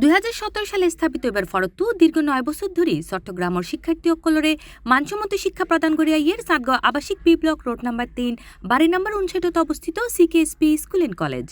2017 সালে স্থাপিত এবার ফরতু দীর্ঘ 9 বছর ধরে চট্টগ্রামের শিক্ষার্থী অকলরে মানসম্মত শিক্ষা প্রদান করিয়া ইয়ের চাঁদগাঁও আবাসিক বি ব্লক রোড নাম্বার 3 বাড়ি নাম্বার 59 অবস্থিত সিকেএসপি স্কুল এন্ড কলেজ।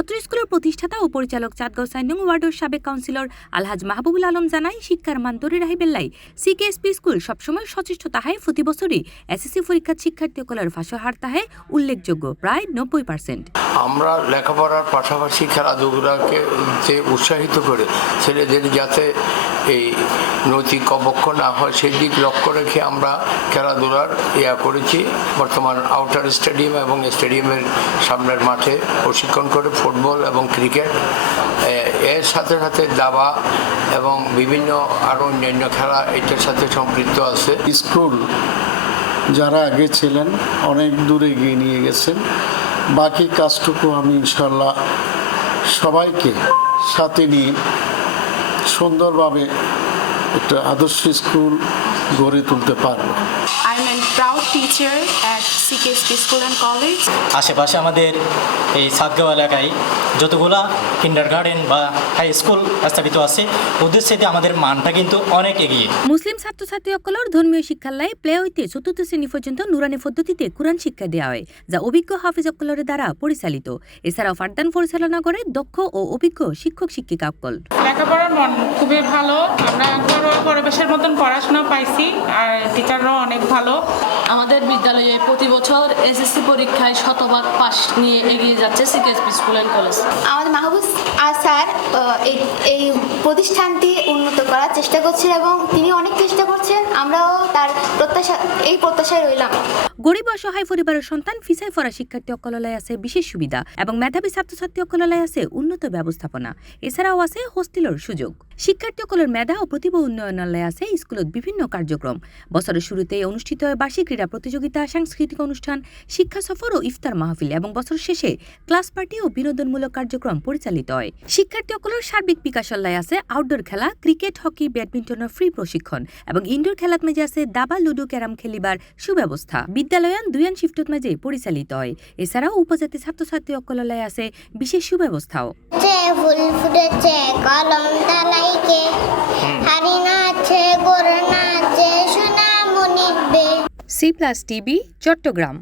অত্র স্কুলের প্রতিষ্ঠাতা ও পরিচালক চাঁদগাঁও 4 নং ওয়ার্ডের সাবেক কাউন্সিলর আলহাজ মাহবুবুল আলম জানায়, শিক্ষার মান ধরে রাখিবেলাই সিকেএসপি স্কুল সবসময় সচেষ্ট তাহায় প্রতি বছরই এসএসসি পরীক্ষার শিক্ষার্থী অকলের ফাঁসের হার তাহায় উল্লেখযোগ্য প্রায় 90%। আমরা লেখাপড়ার পাশাপাশি খেলাধুলাকে যে উৎসাহিত করে ছেলেদের যাতে এই নৈতিক অবক্ষ না হয় সেই দিক লক্ষ্য রেখে আমরা খেলাধুলার করেছি। বর্তমান আউটার স্টেডিয়াম এবং স্টেডিয়ামের সামনের মাঠে প্রশিক্ষণ করে ফুটবল এবং ক্রিকেট, এর সাথে সাথে দাবা এবং বিভিন্ন আরও অন্যান্য খেলা এটার সাথে সম্পৃক্ত আছে। স্কুল যারা আগে ছিলেন অনেক দূরে এগিয়ে নিয়ে গেছেন, বাকি কাজটুকু আমি ইনশাল্লাহ সবাইকে সাথে নিয়ে সুন্দরভাবে একটা আদর্শ স্কুল গড়ে তুলতে পারব। I'm a proud teacher at CKSP School and College. আশেপাশে আমাদের এই চাঁদগাঁও এলাকায় যতগুলা কিন্ডারগার্টেন বা হাই স্কুল স্থাপিত আছে, ওদের সাথে আমাদের মানটা কিন্তু অনেক এগিয়ে। মুসলিম ছাত্রছাত্রী অকলর ধর্মীয় শিক্ষালয়ে প্লে হইতে 4th শ্রেণী পর্যন্ত নুরানি পদ্ধতিতে কুরআন শিক্ষা দেওয়া হয়, যা অভিজ্ঞ হাফিজ অকলরের দ্বারা পরিচালিত। এছাড়াও পাঠদান পরিচালনা করে দক্ষ ও অভিজ্ঞ শিক্ষক শিক্ষিকা অকল। লেখাপড়ার মন খুবই ভালো, আমরা ঘরোয়া পরিবেশের মতন পড়াশোনা পাইছি, আর টিচাররাও অনেক ভালো। আমাদের বিদ্যালয়ে প্রতি বছর এসএসসি পরীক্ষায় শতভাগ পাস নিয়ে এগিয়ে যাচ্ছে সিকেএসপি স্কুল অ্যান্ড কলেজ। আমাদের মাহবুব স্যার এই প্রতিষ্ঠানটি উন্নত করার চেষ্টা করছেন এবং তিনি অনেক চেষ্টা করছেন, আমরাও তার প্রত্যাশায় রইলাম। গরিব অসহায় পরিবারের সন্তান ফিসায় পড়া শিক্ষার্থী অকলালয় আছে বিশেষ সুবিধা এবং মেধাবী ছাত্রছাত্রী অকলালয় আছে উন্নত ব্যবস্থাপনা। এছাড়াও আছে হোস্টেলের সুযোগ। শিক্ষার্থী অকলের মেধা ও প্রতিভা উন্নয়নালয় আছে স্কুলত বিভিন্ন কার্যক্রম। বছরের শুরুতে অনুষ্ঠিত হয় বার্ষিক ক্রীড়া প্রতিযোগিতা, সাংস্কৃতিক অনুষ্ঠান, শিক্ষা সফর ও ইফতার মাহফিল এবং বছর শেষে ক্লাস পার্টি ও বিনোদনমূলক কার্যক্রম পরিচালিত হয়। শিক্ষার্থী অকলের সার্বিক বিকাশালয় আছে আউটডোর খেলা, ক্রিকেট, হকি, ব্যাডমিন্টনের ফ্রি প্রশিক্ষণ এবং ইনডোর খেলাত মেজে আছে দাবা, লুডো, ক্যারাম খেলিবার সুব্যবস্থা। বিদ্যালয়ান 2 শিফটত মেজে পরিচালিত হয়। এছাড়াও উপজাতি ছাত্রছাত্রী অকলালয় আছে বিশেষ সুব্যবস্থাও। C+ TV Chittagong.